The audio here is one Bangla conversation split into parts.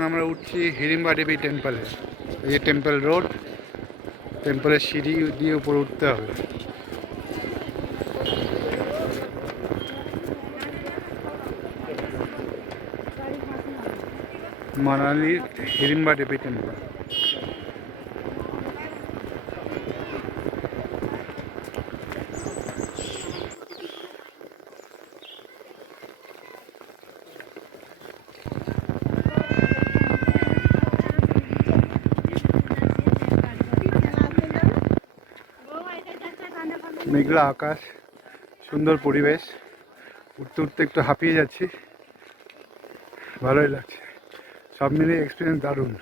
এখন আমরা উঠছি হিড়িম্বা দেবী টেম্পলে। এই টেম্পল রোড, টেম্পলের সিঁড়ি দিয়ে উপরে উঠতে হবে। মানালির হিড়িম্বা দেবী টেম্পল। মেঘলা আকাশ, সুন্দর পরিবেশ, উঠতে উঠতে একটু হাঁপিয়ে যাচ্ছি, ভালোই লাগছে। সব মিলিয়ে এক্সপিরিয়েন্স দারুণ।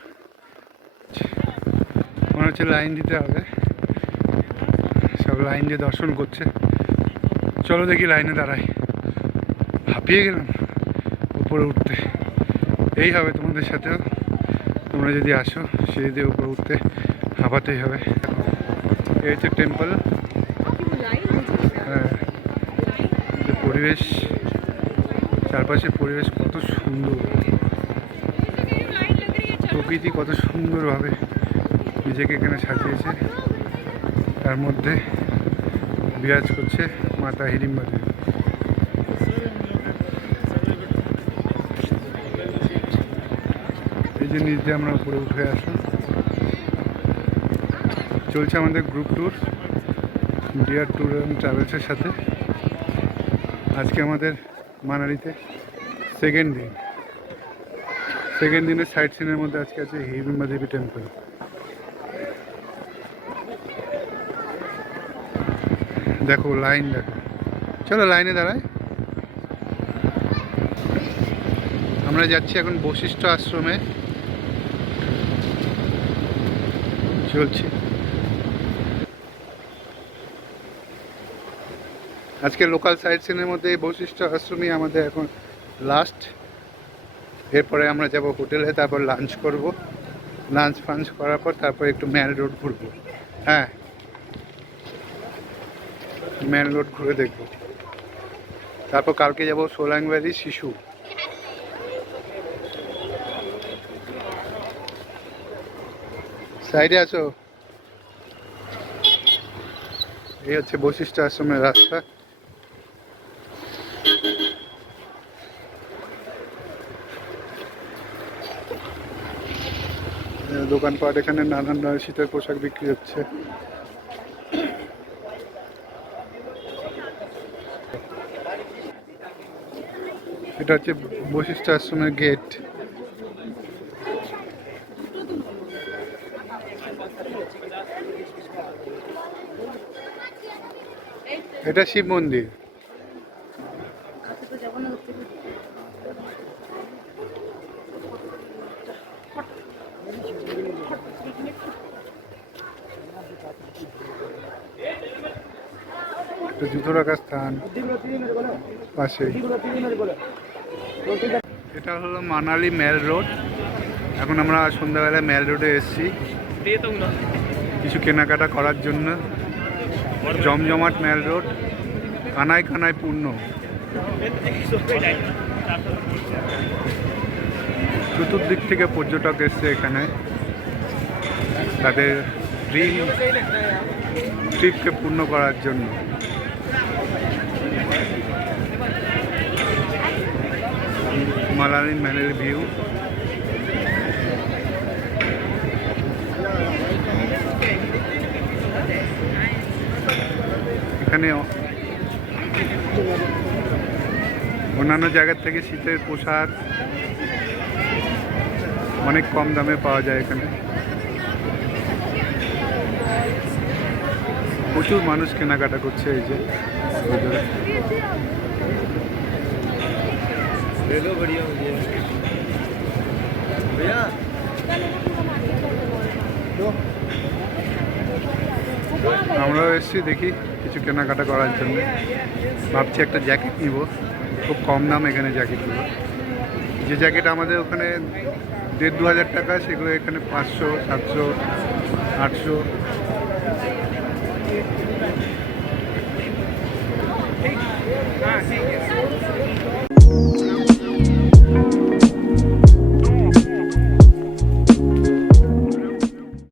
মনে হচ্ছে লাইন দিতে হবে, সব লাইন দিয়ে দর্শন করছে। চলো দেখি লাইনে দাঁড়াই। হাঁপিয়ে গেলাম উপরে উঠতে। এই হবে তোমাদের সাথেও, তোমরা যদি আসো সিঁড়ি দিয়ে উপরে উঠতে হাঁপাতেই হবে। এই হচ্ছে টেম্পল। হ্যাঁ, পরিবেশ, চারপাশের পরিবেশ কত সুন্দর, প্রকৃতি কত সুন্দরভাবে নিজেকে এখানে সাজিয়েছে। তার মধ্যে বিরাজ করছে মাতা হিড়িম্বা দেবী। এই যে নিচ দিয়ে আমরা উপরে উঠে আসলাম। চলছে আমাদের group tour dear tour and ট্রাভেলসের সাথে। আজকে আমাদের মানালিতে সেকেন্ড দিনের সাইট সিনের মধ্যে আজকে আছে হিড়িম্বা দেবী টেম্পল। দেখো লাইন, দেখো, চলো লাইনে দাঁড়ায়। আমরা যাচ্ছি এখন বশিষ্ঠ আশ্রমে, চলছি। আজকে লোকাল সাইট সিনের মধ্যে এই বশিষ্ঠ আশ্রমই আমাদের এখন লাস্ট। এরপরে আমরা যাব হোটেলে, তারপর লাঞ্চ করব। লাঞ্চ ফাঞ্চ করার পর তারপর একটু ম্যাল রোড ঘুরবো। হ্যাঁ, ম্যাল রোড ঘুরে দেখব। তারপর কালকে যাব সোলাং ভ্যালি শিশু। সাইডে আছো? এই হচ্ছে বশিষ্ঠ আশ্রমের রাস্তা। দোকানপাট, এখানে নানান শীতের পোশাক বিক্রি হচ্ছে। এটা হচ্ছে বশিষ্ঠ আশ্রমের গেট। এটা শিব মন্দির। জুতো রাখার স্থান পাশে। এটা হলো মানালি মেল রোড। এখন আমরা সন্ধ্যাবেলায় মেল রোডে এসেছি কিছু কেনাকাটা করার জন্য। জমজমাট মেল রোড, কানায় কানায় পূর্ণ। চতুর্দিক থেকে পর্যটক এসছে এখানে তাদের ড্রিম ট্রিপকে পূর্ণ করার জন্য। মানালি মেলের ভিউ। এখানে অন্যান্য জায়গার থেকে শীতের পোশাক অনেক কম দামে পাওয়া যায়। এখানে প্রচুর মানুষ কেনাকাটা করছে। এই যে আমরাও এসেছি দেখি কিছু কেনাকাটা করার জন্য। ভাবছি একটা জ্যাকেট নিব, খুব কম দাম এখানে জ্যাকেটগুলো। যে জ্যাকেট আমাদের ওখানে 1,500-2,000 টাকা, সেগুলো এখানে 500, 700, 800।